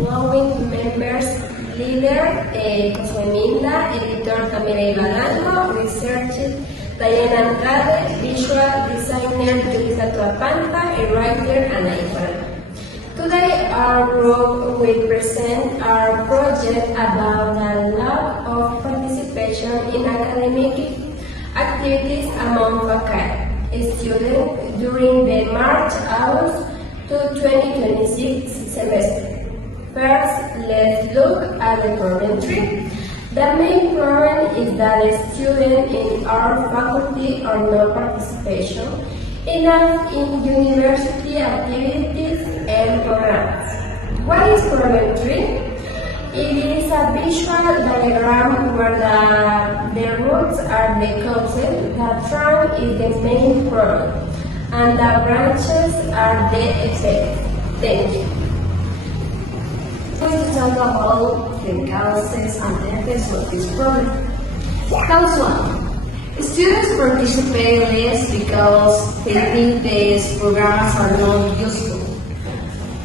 following members: leader, Josué Minda; editor, Camila Ibalango; researcher, Diana Andrade; visual designer, Julissa Tuapanta; and writer, Ana Ibarra. Today, our group will present our project about the lack of participation in academic activities among faculty students during the March-August 2026 semester. First, let's look at the problem 3. The main problem is that the students in our faculty are not participation enough in university activities and programs. What is problem 3? It is a visual diagram where the roots are the causes, the trunk is the main problem, and the branches are the effects. Thank you. We're going to talk about the causes and effects of this problem. Cause 1. Students participate less because they think these programs are not useful.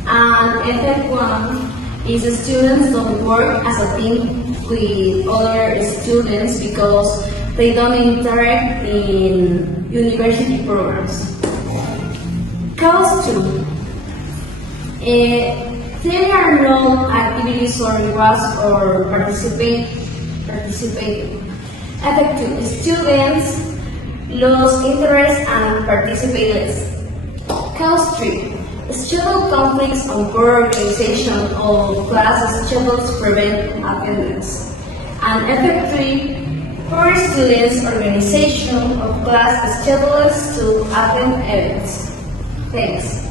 And effect 1 is the students don't work as a team with other students because they don't interact in university programs. Cause 2. There are no activities or rewards or participating. Effect 2. Students lose interest and participate less. Cause 3. Schedule conflicts on poor organization of class schedules prevent attendance. And effect 3. Poor students' organization of class schedules to attend events. Thanks.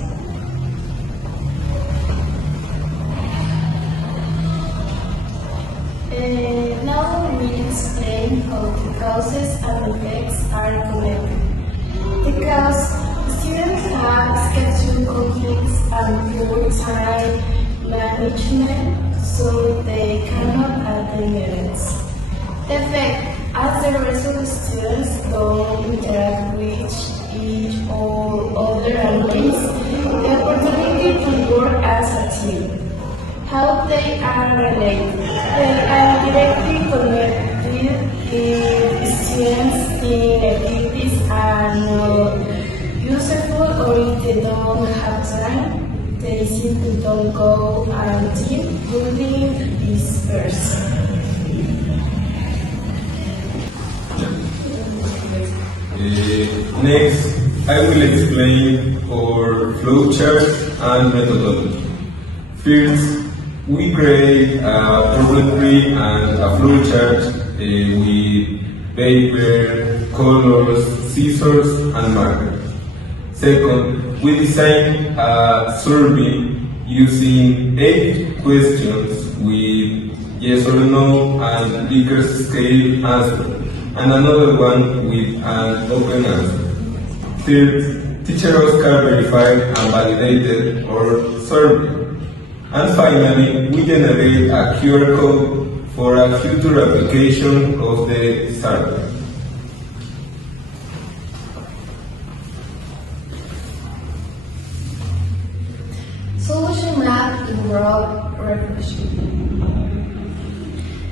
Now we will explain how the causes and effects are connected. Because students have schedule conflicts and poor time management, so they cannot attend events. Effect: as the result, students don't interact with each or other adults, the opportunity to work as a team. How they are related. They are directly connected if students in activities are not useful or if they don't have time, they simply don't go and team building is first. Next, I will explain our flowchart and methodology. First, we create a problem tree and a flowchart with paper, colors, scissors, and markers. Second, we design a survey using 8 questions with yes or no and Likert scale answer, and another one with an open answer. Third, teacher Oscar verified and validated our survey. And finally, we generate a QR code for a future application of the survey. Solution map in broad reflection.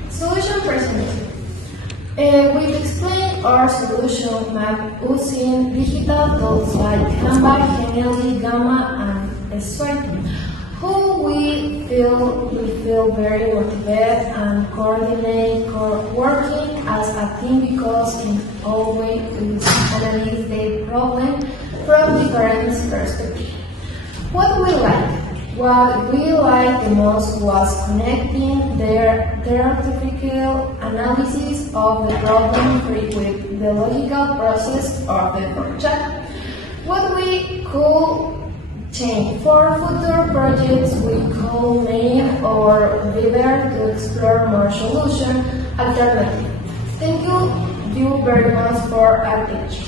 Solution presentation. We'll explain our solution map using digital tools like Canva, Genially, Gamma, and Stripe, who we feel very motivated and coordinate working as a team because in all ways we analyze the problem from different perspectives. What we liked the most was connecting their theoretical analysis of the problem with the logical process of the project. What we could change for future projects, we could name or reverse to explore more solution alternatives. Thank you very much for attention.